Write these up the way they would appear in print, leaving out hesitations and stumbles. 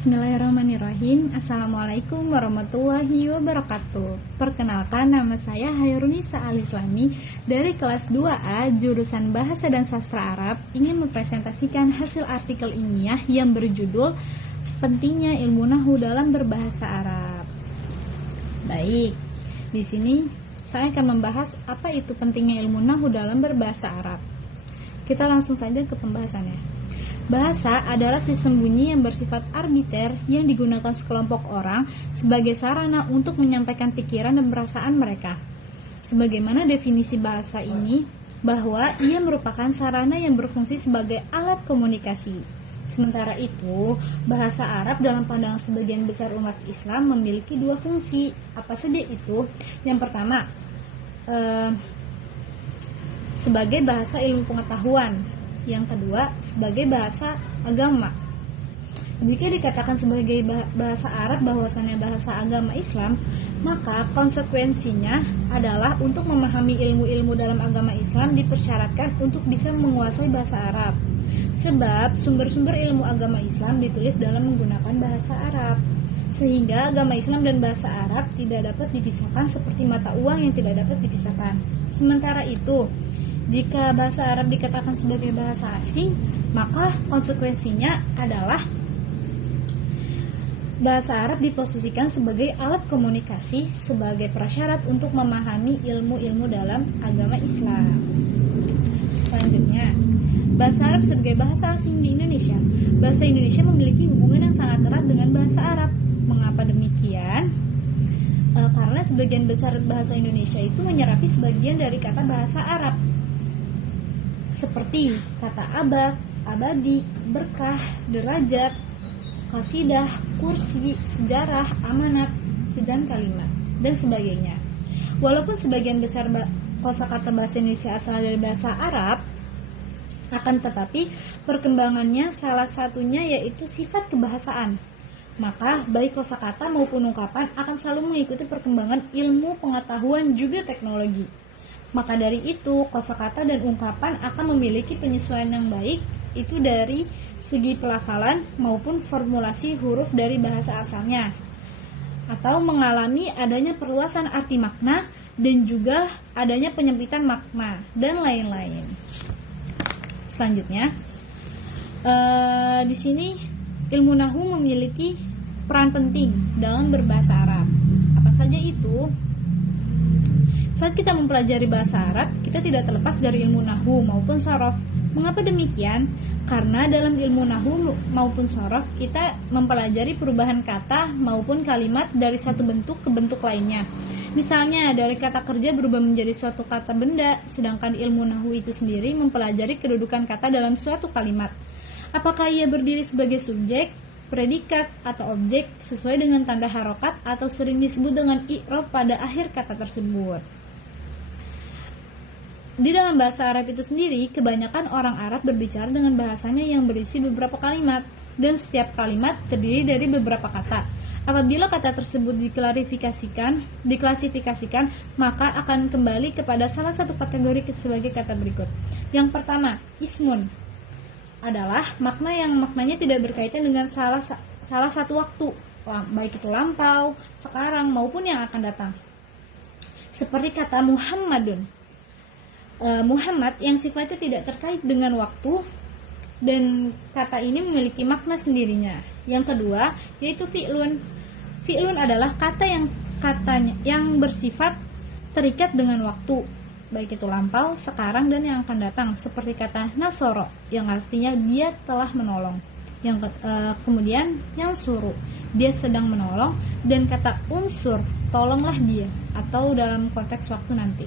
Bismillahirrahmanirrahim. Assalamualaikum warahmatullahi wabarakatuh. Perkenalkan, nama saya Hairunisa Alislami dari kelas 2A jurusan Bahasa dan Sastra Arab, ingin mempresentasikan hasil artikel ilmiah yang berjudul Pentingnya Ilmu Nahwu dalam Berbahasa Arab. Baik, di sini saya akan membahas apa itu pentingnya ilmu nahwu dalam berbahasa Arab. Kita langsung saja ke pembahasannya. Bahasa adalah sistem bunyi yang bersifat arbiter yang digunakan sekelompok orang sebagai sarana untuk menyampaikan pikiran dan perasaan mereka. Sebagaimana definisi bahasa ini, bahwa ia merupakan sarana yang berfungsi sebagai alat komunikasi. Sementara itu, bahasa Arab dalam pandangan sebagian besar umat Islam memiliki dua fungsi. Apa saja itu? Yang pertama, sebagai bahasa ilmu pengetahuan. Yang kedua, sebagai bahasa agama. Jika dikatakan sebagai bahasa Arab bahwasannya bahasa agama Islam, maka konsekuensinya adalah untuk memahami ilmu-ilmu dalam agama Islam dipersyaratkan untuk bisa menguasai bahasa Arab. Sebab sumber-sumber ilmu agama Islam ditulis dalam menggunakan bahasa Arab. Sehingga agama Islam dan bahasa Arab tidak dapat dipisahkan seperti mata uang yang tidak dapat dipisahkan. Sementara itu, jika bahasa Arab dikatakan sebagai bahasa asing, maka konsekuensinya adalah bahasa Arab diposisikan sebagai alat komunikasi sebagai prasyarat untuk memahami ilmu-ilmu dalam agama Islam. Selanjutnya, bahasa Arab sebagai bahasa asing di Indonesia. Bahasa Indonesia memiliki hubungan yang sangat erat dengan bahasa Arab. Mengapa demikian? Karena sebagian besar bahasa Indonesia itu menyerapi sebagian dari kata bahasa Arab, seperti kata abad, abadi, berkah, derajat, qasidah, kursi, sejarah, amanat, dan kalimat, dan sebagainya. Walaupun sebagian besar kosakata bahasa Indonesia asal dari bahasa Arab, akan tetapi perkembangannya salah satunya yaitu sifat kebahasaan. Maka baik kosakata maupun ungkapan akan selalu mengikuti perkembangan ilmu pengetahuan juga teknologi. Maka dari itu, kosakata dan ungkapan akan memiliki penyesuaian yang baik, itu dari segi pelafalan maupun formulasi huruf dari bahasa asalnya, atau mengalami adanya perluasan arti makna dan juga adanya penyempitan makna dan lain-lain. Selanjutnya, di sini ilmu nahwu memiliki peran penting dalam berbahasa Arab. Apa saja itu? Saat kita mempelajari bahasa Arab, kita tidak terlepas dari ilmu nahwu maupun shorof. Mengapa demikian? Karena dalam ilmu nahwu maupun shorof, kita mempelajari perubahan kata maupun kalimat dari satu bentuk ke bentuk lainnya. Misalnya, dari kata kerja berubah menjadi suatu kata benda, sedangkan ilmu nahwu itu sendiri mempelajari kedudukan kata dalam suatu kalimat. Apakah ia berdiri sebagai subjek, predikat, atau objek sesuai dengan tanda harokat atau sering disebut dengan i'rab pada akhir kata tersebut. Di dalam bahasa Arab itu sendiri, kebanyakan orang Arab berbicara dengan bahasanya yang berisi beberapa kalimat, dan setiap kalimat terdiri dari beberapa kata. Apabila kata tersebut diklasifikasikan, maka akan kembali kepada salah satu kategori sebagai kata berikut. Yang pertama, ismun adalah makna yang maknanya tidak berkaitan dengan salah satu waktu, baik itu lampau, sekarang, maupun yang akan datang. Seperti kata Muhammadun. Muhammad yang sifatnya tidak terkait dengan waktu, dan kata ini memiliki makna sendirinya. Yang kedua, yaitu fi'lun. Fi'lun adalah kata yang bersifat terikat dengan waktu, baik itu lampau, sekarang, dan yang akan datang. Seperti kata nasoro yang artinya dia telah menolong. Kemudian yang suruh, dia sedang menolong, dan kata unsur, tolonglah dia, atau dalam konteks waktu nanti.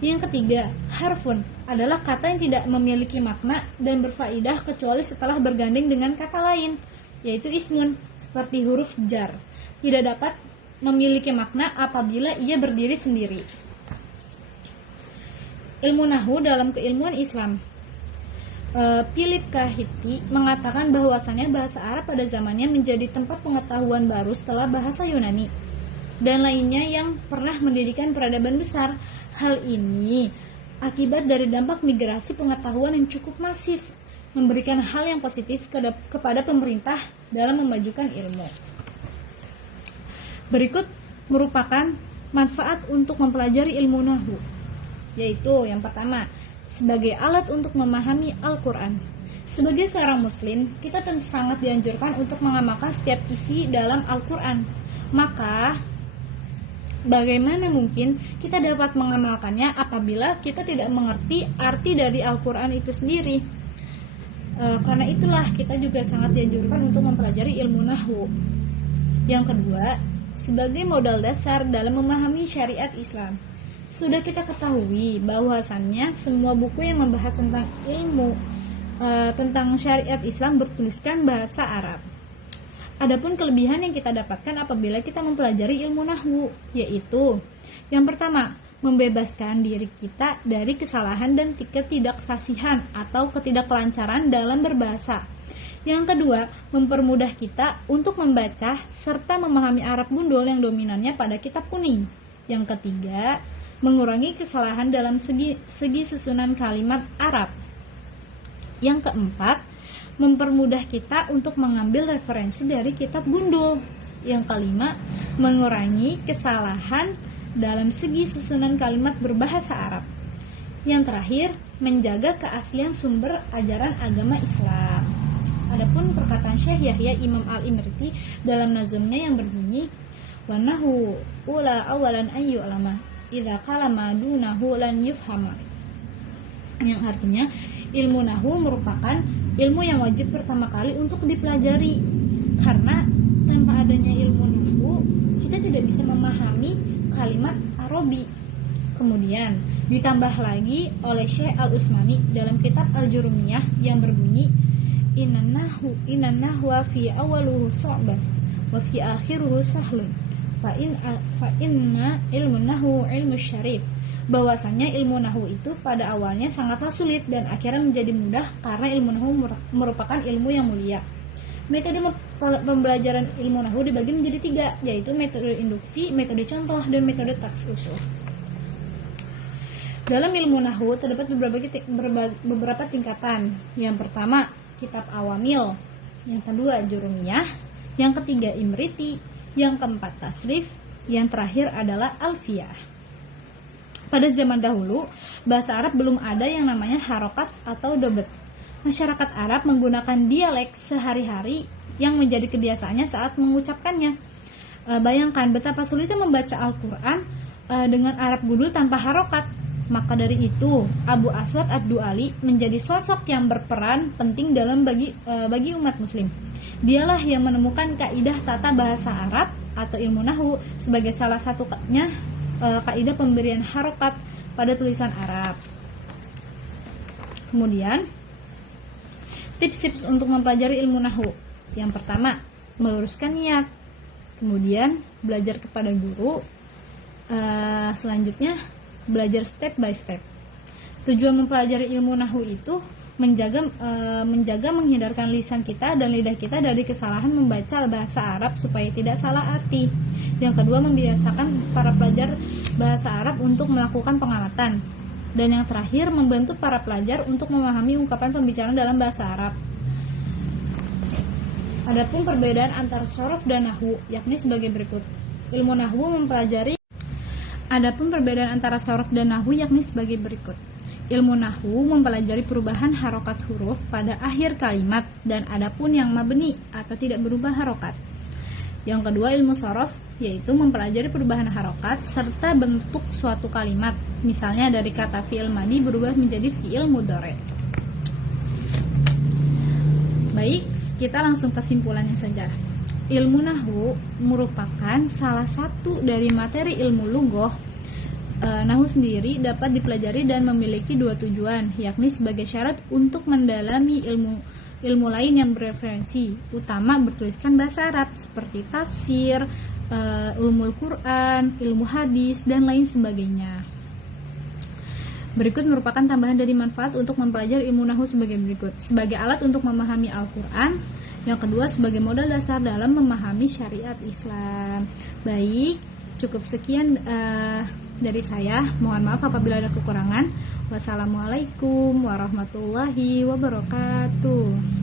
Yang ketiga, harfun adalah kata yang tidak memiliki makna dan berfaedah kecuali setelah bergandeng dengan kata lain, yaitu ismun, seperti huruf jar. Tidak dapat memiliki makna apabila ia berdiri sendiri. Ilmu nahwu dalam keilmuan Islam. Philip Kahiti mengatakan bahwasannya bahasa Arab pada zamannya menjadi tempat pengetahuan baru setelah bahasa Yunani dan lainnya yang pernah mendirikan peradaban besar. Hal ini akibat dari dampak migrasi pengetahuan yang cukup masif memberikan hal yang positif kepada pemerintah dalam memajukan ilmu. Berikut merupakan manfaat untuk mempelajari ilmu nahwu, yaitu yang pertama, sebagai alat untuk memahami Al-Quran. Sebagai seorang muslim, kita tentu sangat dianjurkan untuk mengamalkan setiap isi dalam Al-Quran. Maka, bagaimana mungkin kita dapat mengamalkannya apabila kita tidak mengerti arti dari Al-Quran itu sendiri? Karena itulah kita juga sangat dianjurkan untuk mempelajari ilmu nahwu. Yang kedua, sebagai modal dasar dalam memahami syariat Islam. Sudah kita ketahui bahwasannya semua buku yang membahas tentang ilmu tentang syariat Islam bertuliskan bahasa Arab. Adapun kelebihan yang kita dapatkan apabila kita mempelajari ilmu nahwu, yaitu yang pertama, membebaskan diri kita dari kesalahan dan ketidakfasihan atau ketidaklancaran dalam berbahasa. Yang kedua, mempermudah kita untuk membaca serta memahami Arab gundul yang dominannya pada kitab kuning. Yang ketiga, mengurangi kesalahan dalam segi susunan kalimat Arab. Yang keempat, mempermudah kita untuk mengambil referensi dari kitab gundul. Yang kelima, mengurangi kesalahan dalam segi susunan kalimat berbahasa Arab. Yang terakhir, menjaga keaslian sumber ajaran agama Islam. Adapun perkataan Syekh Yahya Imam Al-Imriti dalam nazmnya yang berbunyi, wa nahu ula awalan ayyu alama idza kalama dunahu lan yufhama, yang artinya ilmu nahwu merupakan ilmu yang wajib pertama kali untuk dipelajari, karena tanpa adanya ilmu nahwu kita tidak bisa memahami kalimat Arabi. Kemudian ditambah lagi oleh Syekh Al-Usmani dalam kitab Al-Jurumiyah yang berbunyi, innan nahwa fi awaluhu su'ban wa fi akhiruhu sahlun fa inna ilmu nahwu ilmu syarif, bahwasanya ilmu nahwu itu pada awalnya sangatlah sulit dan akhirnya menjadi mudah karena ilmu nahwu merupakan ilmu yang mulia. Metode pembelajaran ilmu nahwu dibagi menjadi 3, yaitu metode induksi, metode contoh, dan metode taks usul. Dalam ilmu nahwu terdapat beberapa tingkatan. Yang pertama, kitab awamil. Yang kedua, jurumiyah. Yang ketiga, imriti. Yang keempat, tasrif. Yang terakhir adalah alfiyah. Pada zaman dahulu, bahasa Arab belum ada yang namanya harokat atau dobet. Masyarakat Arab menggunakan dialek sehari-hari yang menjadi kebiasaannya saat mengucapkannya. Bayangkan betapa sulitnya membaca Al-Quran dengan Arab gundul tanpa harokat. Maka dari itu, Abu Aswad Ad-Du'ali menjadi sosok yang berperan penting dalam bagi umat muslim. Dialah yang menemukan kaidah tata bahasa Arab atau ilmu nahwu sebagai salah satunya kaidah pemberian harokat pada tulisan Arab. Kemudian, tips-tips untuk mempelajari ilmu nahwu. Yang pertama, meluruskan niat. Kemudian, belajar kepada guru. Selanjutnya, belajar step by step. Tujuan mempelajari ilmu nahwu itu menjaga menghindarkan lisan kita dan lidah kita dari kesalahan membaca bahasa Arab supaya tidak salah arti. Yang kedua, membiasakan para pelajar bahasa Arab untuk melakukan pengamatan. Dan yang terakhir, membantu para pelajar untuk memahami ungkapan pembicaraan dalam bahasa Arab. Adapun perbedaan antara shorof dan nahwu, yakni sebagai berikut. Ilmu nahwu mempelajari Adapun perbedaan antara shorof dan nahwu yakni sebagai berikut. Ilmu nahwu mempelajari perubahan harokat huruf pada akhir kalimat, dan adapun yang mabni atau tidak berubah harokat. Yang kedua, ilmu shorof yaitu mempelajari perubahan harokat serta bentuk suatu kalimat, misalnya dari kata fi'il madi berubah menjadi fi'il mudhari'. Baik, kita langsung kesimpulannya saja. Ilmu nahwu merupakan salah satu dari materi ilmu lughah. Nahwu sendiri dapat dipelajari dan memiliki 2 tujuan, yakni sebagai syarat untuk mendalami ilmu lain yang bereferensi, utama bertuliskan bahasa Arab seperti tafsir, ulumul Quran, ilmu hadis, dan lain sebagainya. Berikut merupakan tambahan dari manfaat untuk mempelajari ilmu nahwu sebagai berikut. Sebagai alat untuk memahami Al-Quran. Yang kedua, sebagai modal dasar dalam memahami syariat Islam. Baik, cukup sekian dari saya. Mohon maaf apabila ada kekurangan. Wassalamualaikum warahmatullahi wabarakatuh.